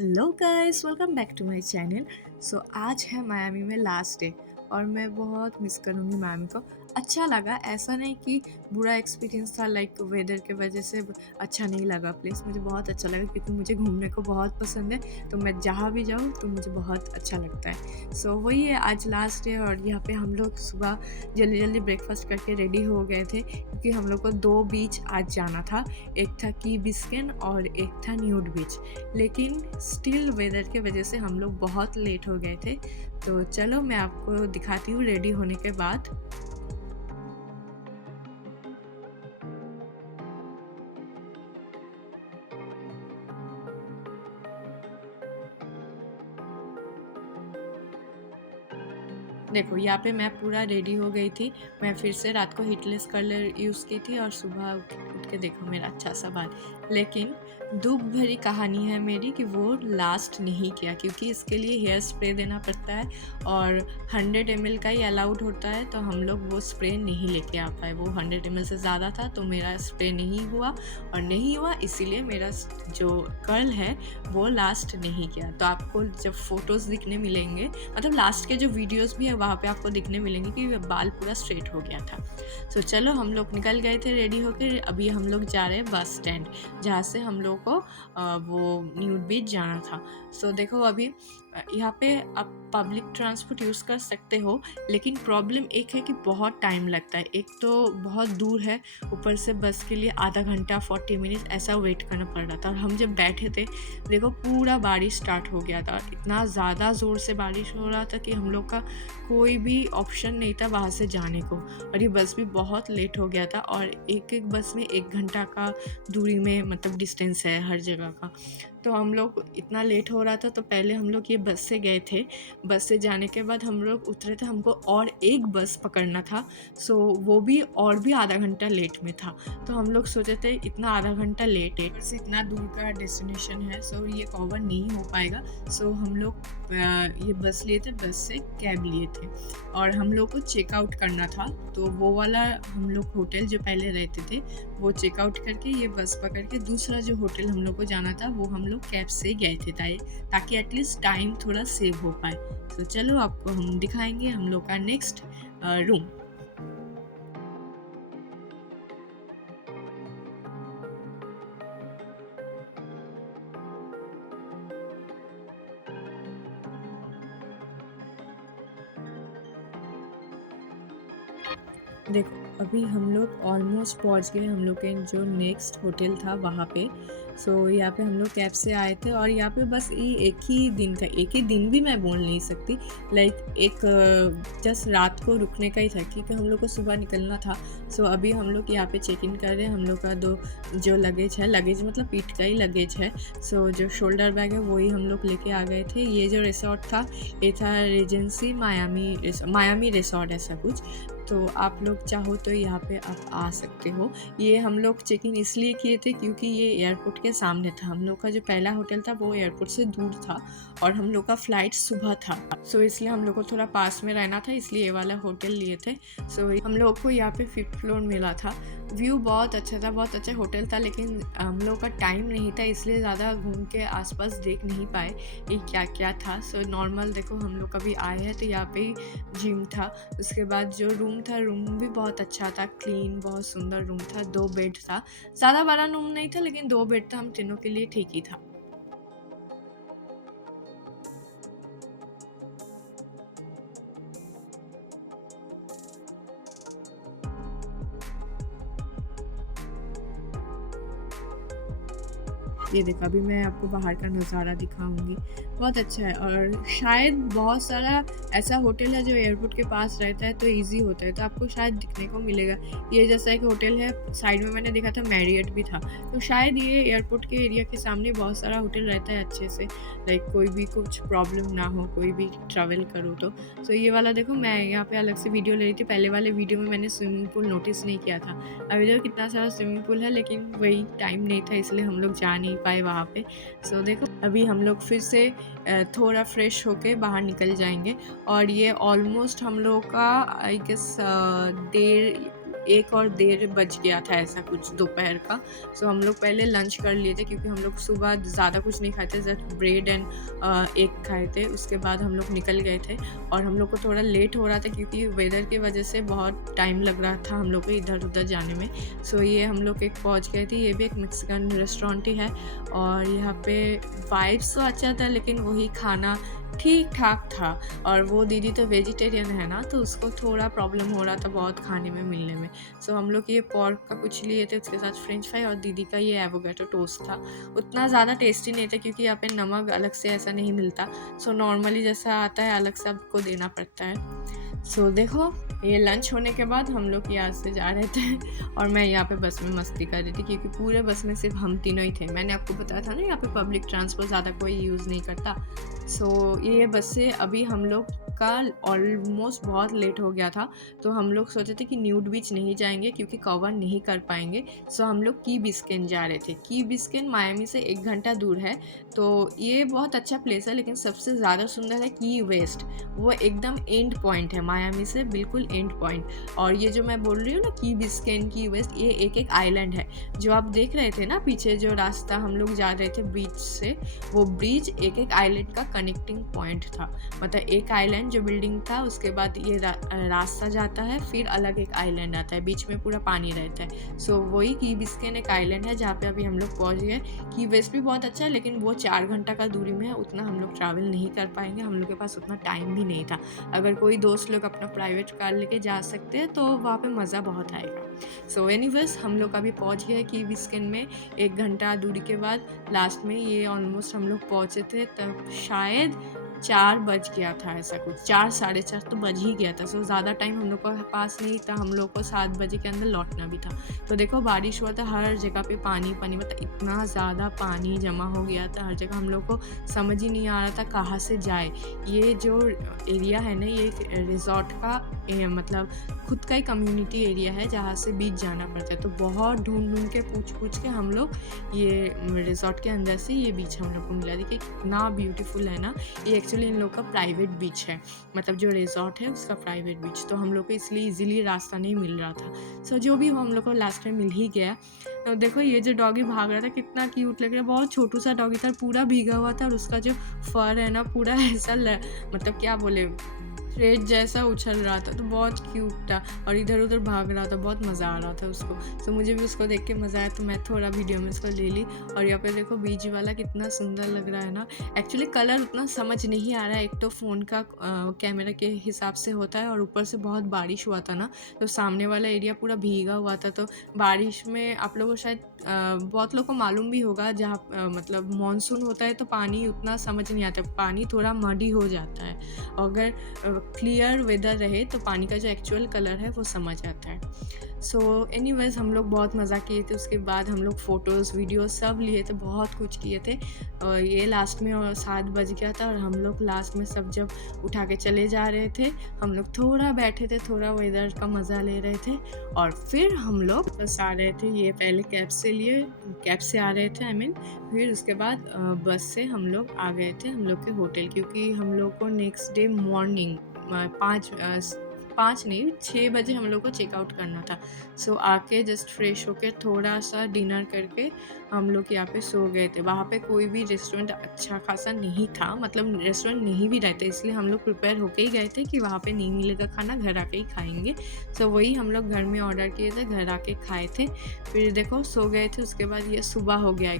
Hello guys, welcome back to my channel. आज है Miami में लास्ट डे और मैं बहुत मिस करूँगी मायामी को। अच्छा लगा, ऐसा नहीं कि बुरा एक्सपीरियंस था, लाइक वेदर के वजह से अच्छा नहीं लगा। प्लेस मुझे बहुत अच्छा लगा क्योंकि मुझे घूमने को बहुत पसंद है, तो मैं जहाँ भी जाऊँ तो मुझे बहुत अच्छा लगता है। वही है, आज लास्ट डे और यहाँ पे हम लोग सुबह जल्दी जल्दी ब्रेकफास्ट करके रेडी हो गए थे क्योंकि हम लोग को 2 बीच आज जाना था। एक था की बिस्किन और एक था न्यूड बीच, लेकिन स्टिल वेदर के वजह से हम लोग बहुत लेट हो गए थे। तो चलो मैं आपको दिखाती हूँ रेडी होने के बाद। देखो यहाँ पे मैं पूरा रेडी हो गई थी। मैं फिर से रात को हिटलेस कलर यूज़ की थी और सुबह उठ के देखो मेरा अच्छा सा बाल। लेकिन दुख भरी कहानी है मेरी कि वो लास्ट नहीं किया क्योंकि इसके लिए हेयर स्प्रे देना पड़ता है और 100 ml का ही अलाउड होता है, तो हम लोग वो स्प्रे नहीं लेके आ पाए। वो 100 ml से ज़्यादा था तो मेरा स्प्रे नहीं हुआ और नहीं हुआ इसीलिए मेरा जो कर्ल है वो लास्ट नहीं किया। तो आपको जब फ़ोटोज़ दिखने मिलेंगे, मतलब लास्ट के जो वीडियोस भी है वहाँ पे आपको दिखने मिलेंगे कि बाल पूरा स्ट्रेट हो गया था। चलो हम लोग निकल गए थे रेडी होकर। अभी हम लोग जा रहे हैं बस स्टैंड जहाँ से हम लोग को वो न्यूड बीच जाना था। देखो अभी यहाँ पे आप पब्लिक ट्रांसपोर्ट यूज़ कर सकते हो, लेकिन प्रॉब्लम एक है कि बहुत टाइम लगता है। एक तो बहुत दूर है, ऊपर से बस के लिए आधा घंटा 40 मिनट ऐसा वेट करना पड़ रहा था। और हम जब बैठे थे देखो पूरा बारिश स्टार्ट हो गया था, इतना ज़्यादा ज़ोर से बारिश हो रहा था कि हम लोग का कोई भी ऑप्शन नहीं था वहाँ से जाने को। और ये बस भी बहुत लेट हो गया था और एक एक बस में 1 घंटा का दूरी में मतलब डिस्टेंस है हर जगह का। तो हम लोग इतना लेट हो रहा था तो पहले हम लोग ये बस से गए थे। बस से जाने के बाद हम लोग उतरे थे, हमको और एक बस पकड़ना था। वो भी और भी आधा घंटा लेट में था। तो हम लोग सोचे थे इतना आधा घंटा लेट है, ऊपर से इतना दूर का डेस्टिनेशन है, ये कवर नहीं हो पाएगा। हम लोग ये बस लिए थे, बस से कैब लिए थे और हम लोग को चेकआउट करना था। तो वो वाला हम लोग होटल जो पहले रहते थे वो चेकआउट करके ये बस पकड़ के दूसरा जो होटल हम लोग को जाना था वो हम लोग कैब से गए थे ताकि एटलीस्ट टाइम थोड़ा सेव हो पाए। चलो आपको हम दिखाएंगे हम लोग का नेक्स्ट रूम। देखो अभी हम लोग ऑलमोस्ट पहुंच गए हम लोग के जो नेक्स्ट होटल था वहाँ पे। यहाँ पे हम लोग कैब से आए थे और यहाँ पे बस ये एक ही दिन भी मैं बोल नहीं सकती, लाइक एक जस्ट रात को रुकने का ही था क्योंकि हम लोग को सुबह निकलना था। अभी हम लोग यहाँ पे चेक इन कर रहे हैं। हम लोग का जो लगेज है, लगेज मतलब पीठ का ही लगेज है। जो शोल्डर बैग है वही हम लोग लेके आ गए थे। ये जो रिसोर्ट था ये था रेजेंसी मायामी रिसोर्ट ऐसा कुछ। तो आप लोग चाहो तो यहाँ पे आप आ सकते हो। ये हम लोग चेक इन इसलिए किए थे क्योंकि ये एयरपोर्ट के सामने था। हम लोग का जो पहला होटल था वो एयरपोर्ट से दूर था और हम लोग का फ्लाइट सुबह था। इसलिए हम लोग को थोड़ा पास में रहना था, इसलिए ये वाला होटल लिए थे। हम लोग को यहाँ पे 5th फ्लोर मिला था। व्यू बहुत अच्छा था, बहुत अच्छा होटल था, लेकिन हम लोग का टाइम नहीं था इसलिए ज़्यादा घूम के आसपास देख नहीं पाए ये क्या क्या था। नॉर्मल देखो हम लोग कभी आए हैं तो यहाँ पे जिम था। उसके बाद जो रूम था, रूम भी बहुत अच्छा था, क्लीन बहुत सुंदर रूम था। 2 बेड था, ज़्यादा बड़ा रूम नहीं था लेकिन 2 बेड था, हम तीनों के लिए ठीक ही था। ये देखो अभी मैं आपको बाहर का नज़ारा दिखाऊंगी, बहुत अच्छा है। और शायद बहुत सारा ऐसा होटल है जो एयरपोर्ट के पास रहता है तो इजी होता है, तो आपको शायद दिखने को मिलेगा। ये जैसा एक होटल है साइड में मैंने देखा था मैरियट भी था, तो शायद ये एयरपोर्ट के एरिया के सामने बहुत सारा होटल रहता है अच्छे से, लाइक कोई भी कुछ प्रॉब्लम ना हो कोई भी ट्रैवल करो तो। ये वाला देखो मैं यहाँ पे अलग से वीडियो ले रही थी, पहले वाले वीडियो में मैंने स्विमिंग पूल नोटिस नहीं किया था। अभी देखो कितना सारा स्विमिंग पूल है, लेकिन वही टाइम नहीं था इसलिए हम लोग जा नहीं पाए वहाँ पे। देखो अभी हम लोग फिर से थोड़ा फ्रेश होके बाहर निकल जाएंगे और ये ऑलमोस्ट हम लोग का आई गेस 1 और डेढ़ बज गया था ऐसा कुछ दोपहर का। सो हम लोग पहले लंच कर लिए थे क्योंकि हम लोग सुबह ज़्यादा कुछ नहीं खाए थे, जस्ट ब्रेड एंड एग खाए थे। उसके बाद हम लोग निकल गए थे और हम लोग को थोड़ा लेट हो रहा था क्योंकि वेदर की वजह से बहुत टाइम लग रहा था हम लोग को इधर-उधर जाने में। सो ये हम लोग एक पहुँच गए थे, ये भी एक मेक्सिकन रेस्टोरेंट ही है और यहाँ पे वाइब्स तो अच्छा था लेकिन वही खाना ठीक-ठाक था। और वो दीदी तो वेजिटेरियन है ना, तो उसको थोड़ा प्रॉब्लम हो रहा था बहुत खाने में मिलने में। सो हम लोग ये पोर्क का कुछ लिए थे, उसके साथ फ्रेंच फ्राई और दीदी का ये एवोकाडो टोस्ट था। उतना ज़्यादा टेस्टी नहीं था क्योंकि यहाँ पे नमक अलग से ऐसा नहीं मिलता। सो नॉर्मली जैसा आता है अलग से आपको देना पड़ता है। सो देखो, ये लंच होने के बाद हम लोग यहाँ से जा रहे थे और मैं यहाँ पे बस में मस्ती कर रही थी क्योंकि पूरे बस में सिर्फ हम तीनों ही थे। मैंने आपको बताया था ना यहाँ पे पब्लिक ट्रांसपोर्ट ज़्यादा कोई यूज़ नहीं करता। सो ये बस से अभी हम लोग का ऑलमोस्ट बहुत लेट हो गया था, तो हम लोग सोचे थे कि न्यूड बीच नहीं जाएंगे क्योंकि कवर नहीं कर पाएंगे। सो हम लोग की बिस्केन जा रहे थे। की बिस्केन मायामी से 1 घंटा दूर है, तो ये बहुत अच्छा प्लेस है, लेकिन सबसे ज़्यादा सुंदर है की वेस्ट। वो एकदम एंड पॉइंट है, मायामी से बिल्कुल एंड पॉइंट। और ये जो मैं बोल रही हूँ ना की बिस्केन, की वेस्ट, ये एक आइलैंड है। जो आप देख रहे थे ना पीछे जो रास्ता हम लोग जा रहे थे बीच से, वो ब्रिज एक आइलैंड का कनेक्टिंग पॉइंट था। मतलब एक आइलैंड जो बिल्डिंग था, उसके बाद ये रास्ता जाता है, फिर अलग एक आइलैंड आता है, बीच में पूरा पानी रहता है। सो वही की बिस्केन एक आइलैंड है जहाँ पे अभी हम लोग पहुँच गए। की वेस्ट भी बहुत अच्छा है लेकिन वो 4 घंटा का दूरी में है, उतना हम लोग ट्रैवल नहीं कर पाएंगे, हम लोग के पास उतना टाइम भी नहीं था। अगर कोई दोस्त लोग अपना प्राइवेट कार लेके जा सकते हैं तो वहाँ पे मज़ा बहुत आएगा। सो एनीवेज हम लोग अभी पहुँच गए की बिस्केन में 1 घंटा दूरी के बाद। लास्ट में ये ऑलमोस्ट हम लोग पहुँचे थे तब शायद 4 बज गया था, ऐसा कुछ 4 साढ़े 4 तो बज ही गया था। सो ज़्यादा टाइम हम लोग के पास नहीं था, हम लोग को 7 बजे के अंदर लौटना भी था। तो देखो बारिश हुआ था, हर जगह पे पानी पानी, मतलब इतना ज़्यादा पानी जमा हो गया था हर जगह, हम लोग को समझ ही नहीं आ रहा था कहाँ से जाए। ये जो एरिया है ना, ये एक रिजॉर्ट का मतलब खुद का ही कम्युनिटी एरिया है जहाँ से बीच जाना पड़ता है। तो बहुत ढूंढ के पूछ के हम लोग ये रिजॉर्ट के अंदर से ये बीच हम लोग को मिला। देखिए कितना ब्यूटीफुल है ना। ये एक्चुअली इन लोग का प्राइवेट बीच है, मतलब जो रिजॉर्ट है उसका प्राइवेट बीच। तो हम लोग को इसलिए इजीली रास्ता नहीं मिल रहा था। सो जो भी हो हम लोग को लास्ट में मिल ही गया। तो देखो ये जो डॉगी भाग रहा था कितना क्यूट लग रहा है, बहुत छोटू सा डॉगी था, पूरा भीगा हुआ था और उसका जो फर है ना पूरा ऐसा मतलब क्या बोले थ्रेड जैसा उछल रहा था, तो बहुत क्यूट था और इधर उधर भाग रहा था, बहुत मज़ा आ रहा था उसको। तो मुझे भी उसको देख के मज़ा आया, तो मैं थोड़ा वीडियो में उसको ले ली। और यहाँ पे देखो बीच वाला कितना सुंदर लग रहा है ना। एक्चुअली कलर उतना समझ नहीं आ रहा है, एक तो फ़ोन का कैमरा के हिसाब से होता है और ऊपर से बहुत बारिश हुआ था ना, तो सामने वाला एरिया पूरा भीगा हुआ था। तो बारिश में आप लोगों को शायद बहुत लोग को मालूम भी होगा, जहाँ मतलब मानसून होता है तो पानी उतना समझ नहीं आता, पानी थोड़ा मडी हो जाता है। अगर क्लियर वेदर रहे तो पानी का जो एक्चुअल कलर है वो समझ आता है। सो एनीवेज हम लोग बहुत मज़ा किए थे। उसके बाद हम लोग फ़ोटोज़ वीडियोस सब लिए थे, बहुत कुछ किए थे। और ये लास्ट में 7 बज गया था और हम लोग लास्ट में सब जब उठा के चले जा रहे थे, हम लोग थोड़ा बैठे थे, थोड़ा वेदर का मज़ा ले रहे थे और फिर हम लोग बस आ रहे थे। ये पहले कैब से आ रहे थे, फिर उसके बाद बस से हम लोग आ गए थे हम लोग के होटल, क्योंकि हम लोग को नेक्स्ट डे मॉर्निंग 5 नहीं 6 बजे हम लोग को चेकआउट करना था। सो आके जस्ट फ्रेश होके थोड़ा सा डिनर करके हम लोग यहाँ पे सो गए थे। वहाँ पे कोई भी रेस्टोरेंट अच्छा खासा नहीं था, मतलब रेस्टोरेंट नहीं भी रहते, इसलिए हम लोग प्रिपेयर होके ही गए थे कि वहाँ पे नहीं मिलेगा खाना, घर आके ही खाएंगे। सो वही हम लोग घर में ऑर्डर किए थे, घर आके खाए थे, फिर देखो सो गए थे। उसके बाद ये सुबह हो गया है,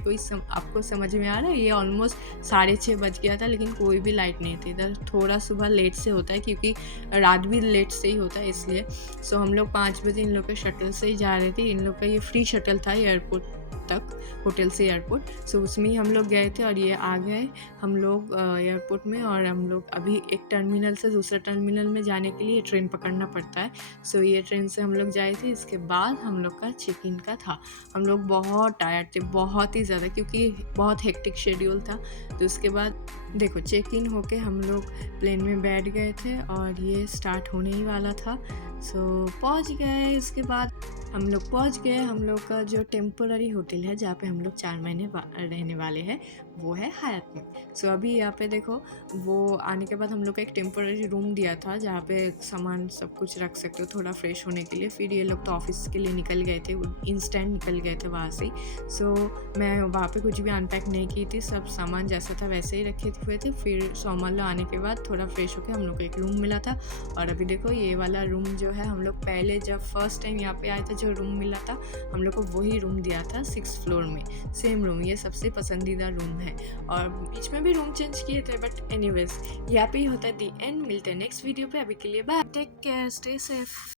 आपको समझ में आ रहा है? ये ऑलमोस्ट 6:30 बज गया था लेकिन कोई भी लाइट नहीं थी इधर। थोड़ा सुबह लेट से होता है क्योंकि रात भी लेट से ही होता है इसलिए। सो हम लोग 5 बजे इन लोग के शटल से ही जा रहे थे। इन लोग का ये फ्री शटल था एयरपोर्ट तक, होटल से एयरपोर्ट। सो उसमें ही हम लोग गए थे और ये आ गए हम लोग एयरपोर्ट में। और हम लोग अभी एक टर्मिनल से दूसरे टर्मिनल में जाने के लिए ट्रेन पकड़ना पड़ता है। सो ये ट्रेन से हम लोग जाए थे। इसके बाद हम लोग का चेक इन का था। हम लोग बहुत टायर्ड थे, बहुत ही ज़्यादा, क्योंकि बहुत हेक्टिक शेड्यूल था। तो उसके बाद देखो चेक इन होके हम लोग प्लेन में बैठ गए थे और ये स्टार्ट होने ही वाला था। सो पहुंच गए। उसके बाद हम लोग पहुंच गए। हम लोग का जो टेम्पोररी होटल है जहाँ पे हम लोग 4 महीने रहने वाले हैं वो है हयात में। सो अभी यहाँ पे देखो, वो आने के बाद हम लोग को एक टेम्पोररी रूम दिया था जहाँ पे सामान सब कुछ रख सकते हो थोड़ा फ्रेश होने के लिए। फिर ये लोग तो ऑफिस के लिए निकल गए थे, इंस्टेंट निकल गए थे वहाँ से। सो मैं वहाँ पे कुछ भी अनपैक नहीं की थी, सब सामान जैसा था वैसे ही रखे हुए थे। फिर सोमवार लो आने के बाद थोड़ा फ्रेश होकर हम लोग को एक रूम मिला था। और अभी देखो ये वाला रूम जो है, हम लोग पहले जब फर्स्ट टाइम यहाँ पे आए थे जो रूम मिला था हम लोग को वही रूम दिया था 6th फ्लोर में, सेम रूम। ये सबसे पसंदीदा रूम है और बीच में भी रूम चेंज किए थे, बट एनीवेज यहाँ पे ही होता है दी एंड। मिलते हैं नेक्स्ट वीडियो पे, अभी के लिए bye, take care, stay safe.